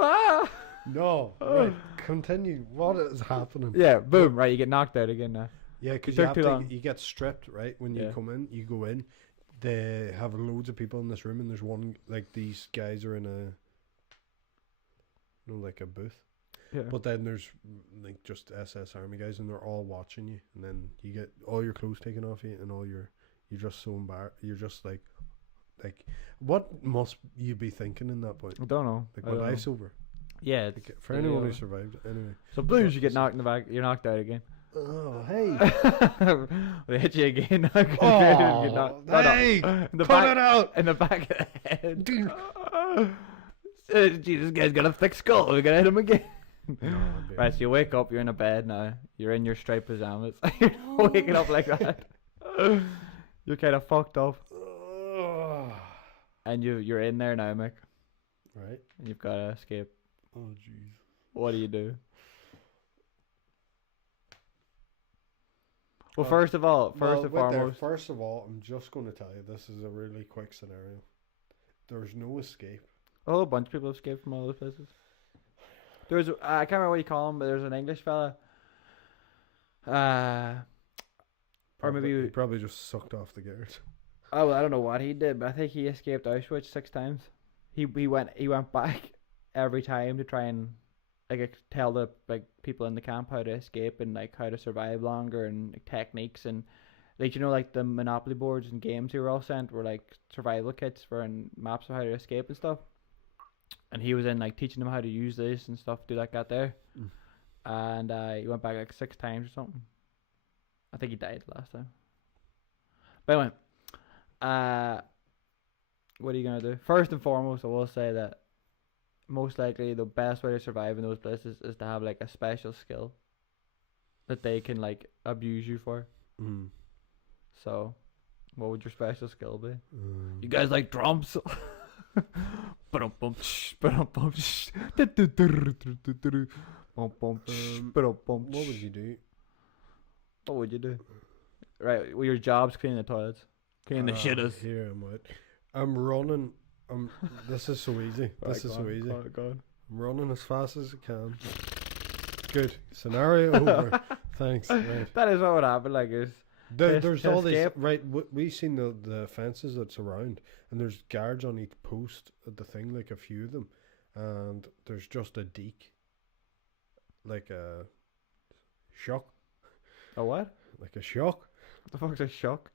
Ah! No. Right. Continue. What is happening? Yeah, boom. Right, you get knocked out again now. Yeah, because Took you have too to. long. You get stripped, right? When you Yeah. come in, you go in. They have loads of people in this room, and there's one like these guys are in a, like a booth. Yeah. But then there's like just SS Army guys, and they're all watching you. And then you get all your clothes taken off you, and you're just so embarrassed. You're just like, what must you be thinking in that point? I don't know. Like I my don't life's know. over. Yeah. Like, for yeah, anyone yeah. who survived, anyway. So blues, you get knocked in the back. You're knocked out again. Oh hey. They hit you again. Now 'cause Oh, you're knocked- no, no. hey, In the cut back, it out. in the back of the head. Dude. Jesus, guy's got a thick skull. We're gonna hit him again. No, I'd be- Right, so you wake up. You're in a bed now. You're in your striped pajamas. You're not waking up like that. You're kind of fucked up, Ugh. and you're in there now, Mick. Right. And you've got to escape. Oh jeez. What do you do? Well, Oh, first of all, first and wait there. foremost, First of all, I'm just going to tell you this is a really quick scenario. There's no escape. a whole bunch of people escaped from all those places. There's I can't remember what you call him, but there's an English fella. Or maybe He probably just sucked off the guards. oh well, I don't know what he did, but I think he escaped Auschwitz 6 times. He went back every time to try and tell the people in the camp how to escape and how to survive longer and techniques and the Monopoly boards and games he were all sent were survival kits for and maps of how to escape and stuff. And he was in teaching them how to use this and stuff, do like that there. Mm. And he went back 6 times or something. I think he died last time. But anyway, what are you gonna do? First and foremost, I will say that most likely the best way to survive in those places is to have like a special skill that they can like abuse you for. Mm. So, what would your special skill be? Um, You guys like drums? Ba-dum-bum, ba-dum-bum, bum-bum, ba-dum-bum. what would you do? What would you do? Right, well, your job's cleaning the toilets, cleaning the shitters. Here I'm out. I'm running. This is so easy. This is so easy. Go on. I'm running as fast as I can. Good. Scenario over. Thanks. Right. That is what would happen. Like, is There's to all these escape. right. We seen the fences that surround, and there's guards on each post at the thing, like a few of them, and there's just a deek, like a shock, a what? like a shock. What the fuck's a shock?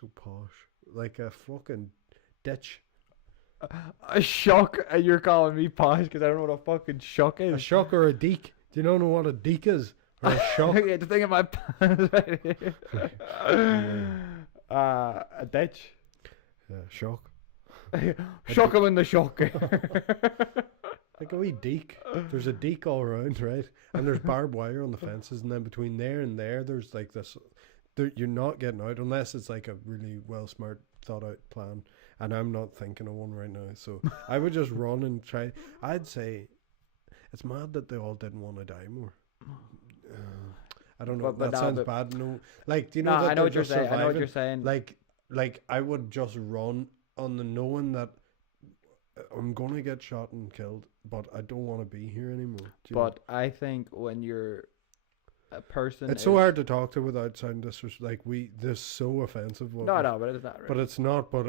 So posh, like a fucking ditch. A shock, and you're calling me posh because I don't know what a fucking shock is. A shock or a deek. Do you know what a deek is? Or a shock? Okay, the thing in my pants right here. A ditch. Yeah, shock. Shock him in the shock. Like a wee deek. There's a deek all around, right? And there's barbed wire on the fences, and then between there and there, there's like this. You're not getting out unless it's like a really smart, thought out plan. And I'm not thinking of one right now. So I would just run and try. I'd say it's mad that they all didn't want to die more. I don't know. But that no, sounds but- bad. No, like, do you know No, that I know they're what you're just saying. I know what you're surviving? saying. Like I would just run on the knowing that I'm gonna get shot and killed, but I don't want to be here anymore. Do you know? But I think when you're a person, It's so hard to talk to without sounding this so offensive. What No, we- no, but it's not. Really. But it's not. But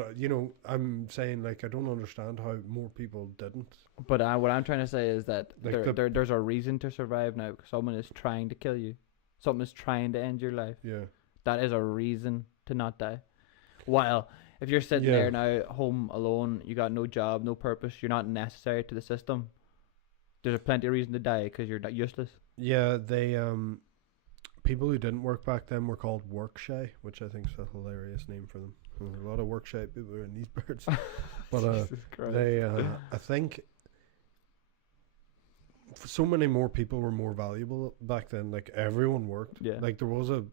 I'm saying, like, I don't understand how more people didn't. But what I'm trying to say is that Like there's a reason to survive now. Someone is trying to kill you. Someone is trying to end your life. Yeah. That is a reason to not die. While if you're sitting Yeah. there now, home alone, you got no job, no purpose, you're not necessary to the system. There's a plenty of reason to die because you're not useless. Yeah. They people who didn't work back then were called work shy, which I think is a hilarious name for them. There's a lot of work shy people in these birds. But Jesus Christ. they I think so many more people were more valuable back then. Like, everyone worked. Yeah. Like, there was a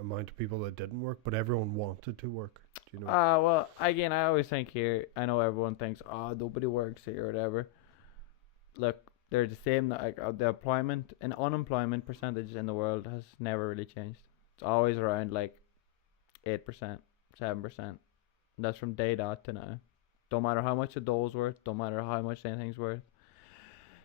amount of people that didn't work, but everyone wanted to work. Do you know? Well, again, I always think here, I know everyone thinks, nobody works here or whatever. Look, they're the same, like, the employment and unemployment percentage in the world has never really changed. It's always around, like, 8%, 7%. That's from day dot to now. Don't matter how much a doll's worth, don't matter how much anything's worth.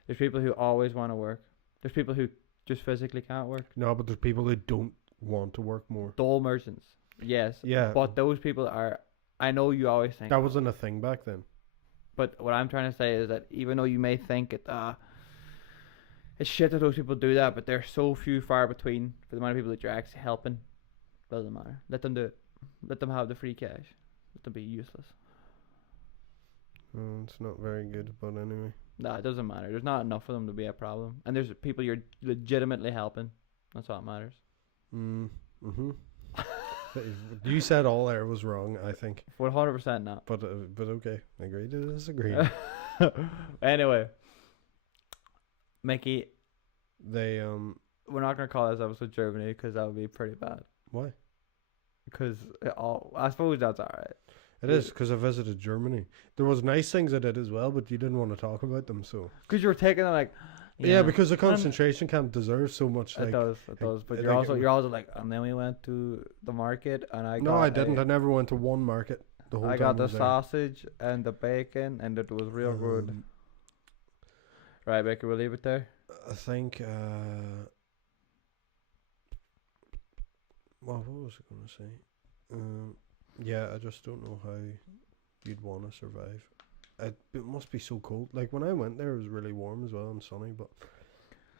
There's people who always want to work. There's people who just physically can't work. No, but there's people who don't want to work more. Dole merchants, yes. Yeah. But those people are, I know you always think, That wasn't a thing back then. but what I'm trying to say is that even though you may think it's shit that those people do that, but they're so few far between for the amount of people that you're actually helping. Doesn't matter. Let them do it. Let them have the free cash. Let them be useless. It's not very good, but anyway. Nah, it doesn't matter. There's not enough of them to be a problem, and there's people you're legitimately helping. That's all that matters. Mm-hmm. You said all there was wrong, I think. 100% not. But okay. Agree to disagree. Anyway, Mickey, They we're not gonna call this episode Germany because that would be pretty bad. why? Because I suppose that's alright. It is because I visited Germany. There was nice things I did as well, but you didn't want to talk about them. So Because you were taking it like, yeah, because the concentration camp deserves so much. it Like, does. But like, you're also like, and then we went to the market, and no, I didn't. I never went to one market. The whole I time got the was there. sausage and the bacon, and it was real good. Right, Baker, we'll leave it there. I think. Well, what was I gonna say? Yeah, I just don't know how you'd want to survive. It must be so cold. Like, when I went there, it was really warm as well and sunny. But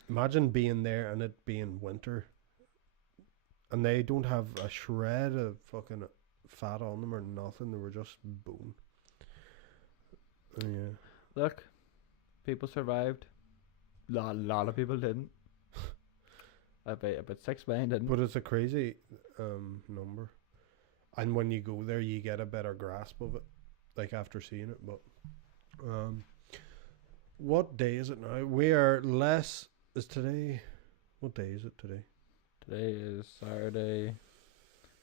imagine being there and it being winter, and they don't have a shred of fucking fat on them or nothing. They were just bone. Yeah. Look, people survived. Lot of people didn't. I bet 6 million didn't. But it's a crazy number. and when you go there, you get a better grasp of it, like after seeing it. But what day is it now? We are less. Is today? What day is it today? Today is Saturday,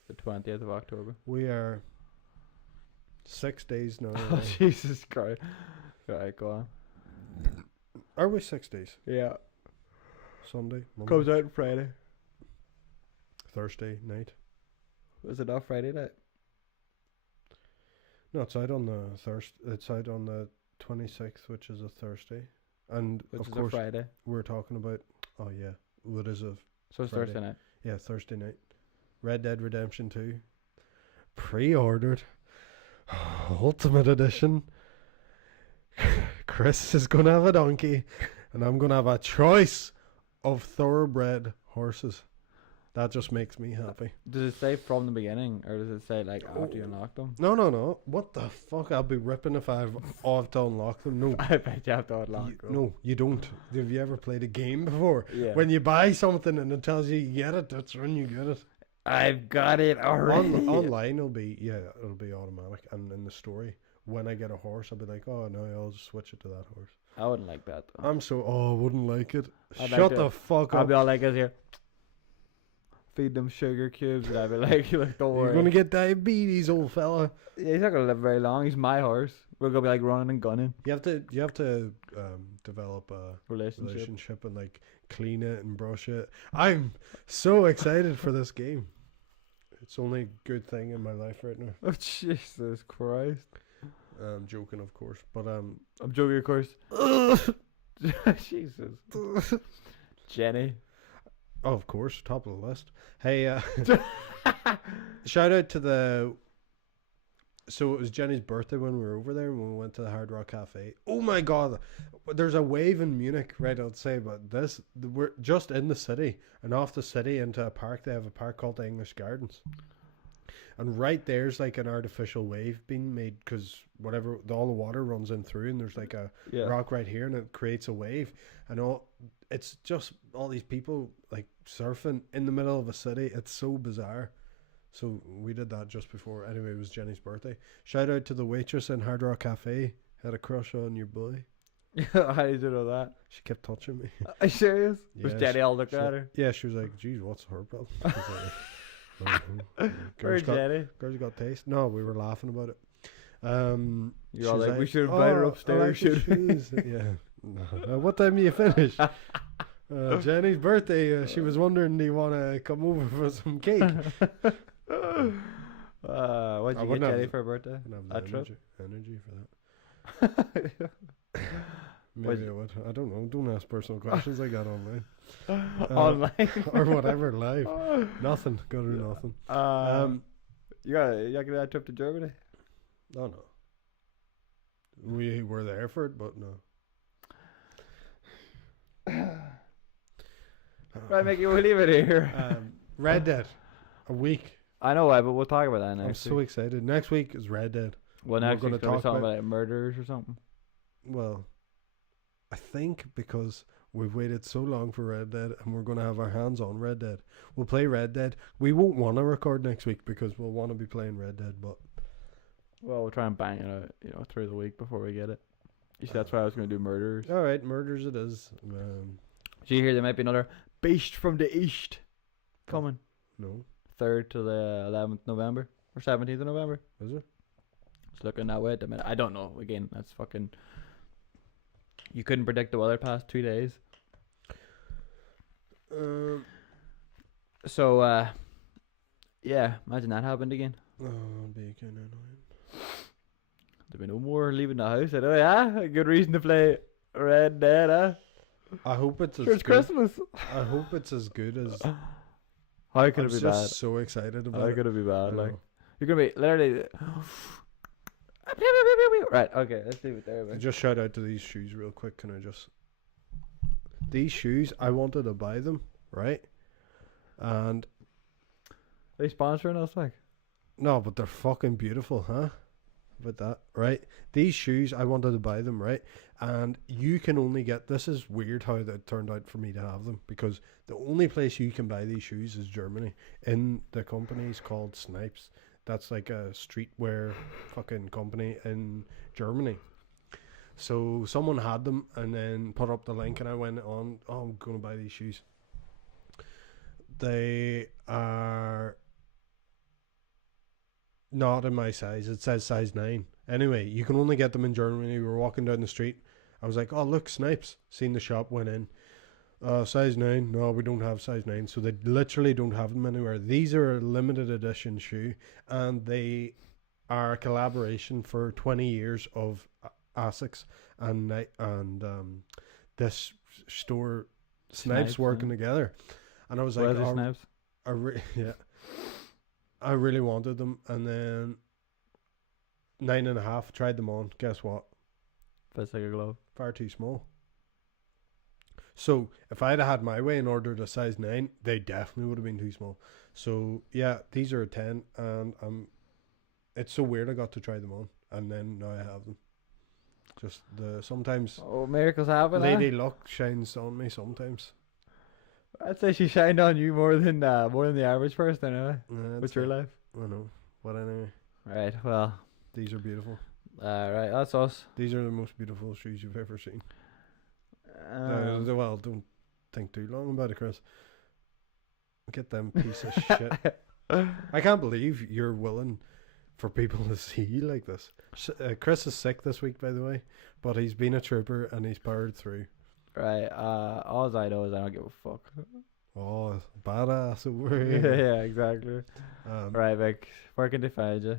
the 20th of October. We are 6 days now. Oh, Jesus Christ. Right, go on. Are we 6 days? Yeah. Sunday, Monday, Comes out on Friday. Thursday night. Was it not Friday night? No, it's out on the It's out on the 26th, which is a Thursday, and Which of is course a Friday. we're talking about. Oh yeah, what is a So it's Friday. Thursday night. Yeah, Thursday night. Red Dead Redemption 2. Pre-ordered. Ultimate Edition. Chris is going to have a donkey. And I'm going to have a choice of thoroughbred horses. That just makes me happy. Does it say from the beginning, or does it say like after you Oh. unlock them? No. What the fuck? I'll be ripping if I have to unlock them. No. I bet you have to unlock You, them. no, you don't. Have you ever played a game before? Yeah. When you buy something and it tells you get it, that's when you get it. I've got it already. Online it'll be automatic, and in the story when I get a horse I'll be like, oh no, I'll just switch it to that horse. I wouldn't like that though. I wouldn't like it. I'd Shut like to- the fuck I'll up. be all like this here. Feed them sugar cubes, and I'll be like, don't worry. You're gonna get diabetes, old fella. Yeah, he's not gonna live very long. He's my horse. We're gonna be like running and gunning. You have to develop a Relationship. relationship and like clean it and brush it. I'm so excited for this game. It's the only good thing in my life right now. Oh Jesus Christ! I'm joking, of course, but I'm joking, of course. Jesus. Jenny. oh, of course, top of the list. Hey, shout out to the. So it was Jenny's birthday when we were over there, when we went to the Hard Rock Cafe. Oh my God, there's a wave in Munich, right? I'd say, but we're just in the city, and off the city into a park. They have a park called the English Gardens, and right there's like an artificial wave being made because all the water runs in through, and there's like a Yeah. rock right here, and it creates a wave, and it's just all these people like surfing in the middle of a city. It's so bizarre. So we did that just before. Anyway, it was Jenny's birthday. Shout out to the waitress in Hard Rock Cafe. Had a crush on your boy. How did you know that? She kept touching me. Are you serious? Was Yeah, Jenny all looking she- at her? Yeah, she was like, "Geez, what's her problem?" I was like, "Oh, Where's Jenny? girls got taste." No, we were laughing about it. You're she all was like, we should invite her "Oh, I upstairs, like the should we?" shoes." Yeah. No. What time do you finish? Jenny's birthday. She was wondering, do you want to come over for some cake? What'd I you get wouldn't have Jenny the- for her birthday? I don't A have the trip? energy for that. Maybe I would. I don't know. Don't ask personal questions like that online. Online. Or whatever, live. Nothing. Go to nothing. You gotta get that trip to Germany. Oh no. We were there for it, but no. Right, Mickey, we'll leave it here. Red Dead. A week. I know why, but we'll talk about that I'm next so week. excited. Next week is Red Dead. Well, we're next gonna week's gonna be talk talking about- about murders or something. Well, I think because we've waited so long for Red Dead and we're going to have our hands on Red Dead. We'll play Red Dead. We won't want to record next week because we'll want to be playing Red Dead, but Well, we'll try and bang it out, through the week before we get it. You see, that's why I was gonna do murders. all right, murders it is. Do you hear there might be another Beast from the East coming? No, 3rd to the 11th November or 17th of November. is it? It's looking that way at the minute. I don't know. Again, that's fucking. You couldn't predict the weather past 2 days. So, yeah, imagine that happened again. It'd be kind of annoying. There'd be no more leaving the house. I know, yeah. A good reason to play Red Dead, huh? I hope it's as Sure, it's good. Christmas. I hope it's as good as. How could I'm it be just bad? so excited about How it. could it be I bad? Like, know. you're gonna be literally. Right, okay, let's leave it there. Man. Just shout out to these shoes real quick. Can I just? These shoes, I wanted to buy them, right? And Are they sponsoring us, like? no, but they're fucking beautiful, huh? About that, right? These shoes, I wanted to buy them, right? And you can only get. This is weird how that turned out for me to have them because the only place you can buy these shoes is Germany. In the company's called Snipes. That's like a streetwear fucking company in Germany. So someone had them and then put up the link, and I went on. Oh, I'm gonna buy these shoes. They are not in my size. It says size 9. Anyway, you can only get them in Germany. We were walking down the street. I was like, oh, look, Snipes. Seen the shop, went in. Size 9. No, we don't have size 9. So they literally don't have them anywhere. These are a limited edition shoe, and they are a collaboration for 20 years of Asics and this store Snipes working together. And I was like, Weather oh, Snipes. yeah, I really wanted them, and then 9.5 tried them on. Guess what? Fits like a glove. Far too small. So if I'd had my way and ordered a size 9, they definitely would have been too small. So yeah, these are a 10, and it's so weird I got to try them on, and then now I have them. Just sometimes Oh, miracles happen. lady luck shines on me sometimes. I'd say she shined on you more than the average person, anyway. With your life. I know, but anyway, Right. Well. these are beautiful. Right. That's us. These are the most beautiful shoes you've ever seen. Well, don't think too long about it, Chris. Get them piece of shit. I can't believe you're willing for people to see you like this. Chris is sick this week, by the way, but he's been a trooper and he's powered through. Right. All I know is I don't give a fuck. Oh, badass over Yeah, here. yeah, exactly. Right, Vic. Where can they find you?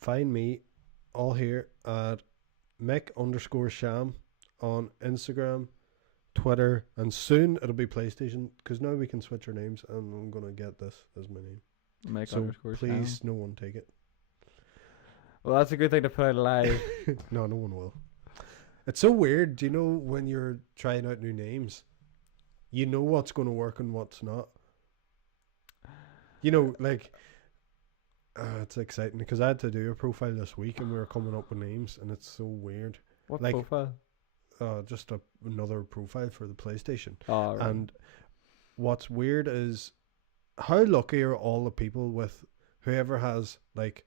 Find me all here at Mick_Sham on Instagram, Twitter, and soon it'll be PlayStation, because now we can switch our names, and I'm gonna get this as my name. Make So underscore please, Sam. no one take it. Well, that's a good thing to put out live. No, no one will. It's so weird. Do you know when you're trying out new names, you know what's going to work and what's not? You know, like, it's exciting because I had to do a profile this week and we were coming up with names, and it's so weird. What Like, profile? Just another profile for the PlayStation. Oh, right. And what's weird is how lucky are all the people with whoever has, like,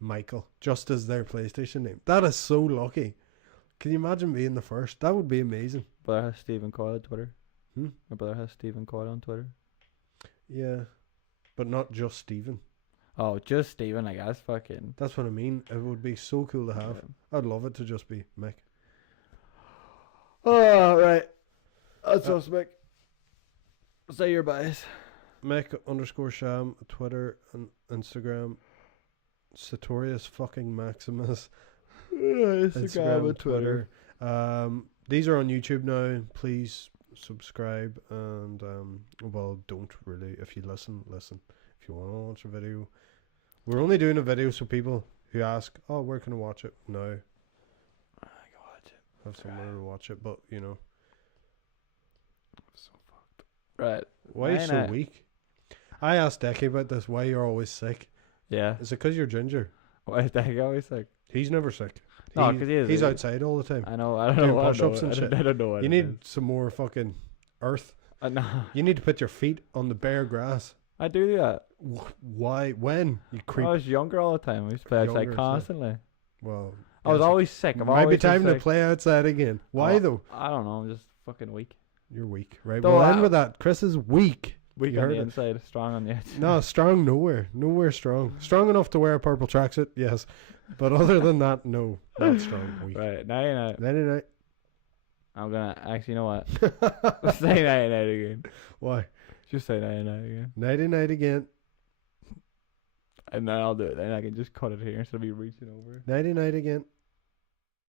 Michael just as their PlayStation name. That is so lucky. Can you imagine being the first? That would be amazing. Brother has Stephen Coyle on Twitter. Hmm? My brother has Stephen Coyle on Twitter. Yeah, but not just Stephen. Oh, just Stephen, I guess. Fucking. That's what I mean. It would be so cool to have. I'd love it to just be Mick. Oh, right. That's Uh, us, Mick. Say your bias. Mick_Sham, Twitter and Instagram. Sartorius fucking Maximus. Instagram and Twitter. These are on YouTube now. Please subscribe and well, don't really. If you listen. If you want to watch a video, we're only doing a video so people who ask, "Oh, where can I watch it?" Now, I can watch it. have somewhere to watch it. But you know, So fucked. Right. why are you so Mine, weak? I asked Decky about this. Why you're always sick? Yeah. Is it because you're ginger? Why is that always like? He's never sick. No, 'cause he is. He's outside all the time. I know. I don't Doing know. I don't push-ups know. and shit. I don't know. What You it need is. some more fucking earth. I know. You need to put your feet on the bare grass. I do that. Why? When? You creep. I was younger all the time. I used to play outside Younger, so- constantly. Well, I was yes, always sick. I've might be always been time to sick. play outside again. Why Oh, though? I don't know. I'm just fucking weak. You're weak, right? Though Well, end I- with that. Chris is weak. Weak You on heard the it. inside, strong on the outside. No, strong nowhere. Nowhere strong. Strong enough to wear a purple tracksuit, yes. But other than that, no. Not strong. Weak. Right. Now you know. Nighty night. I'm gonna actually. You know what? Say night night again. Why? Just say night night again. Nighty night again. And then I'll do it. Then I can just cut it here instead of me reaching over. Nighty night again.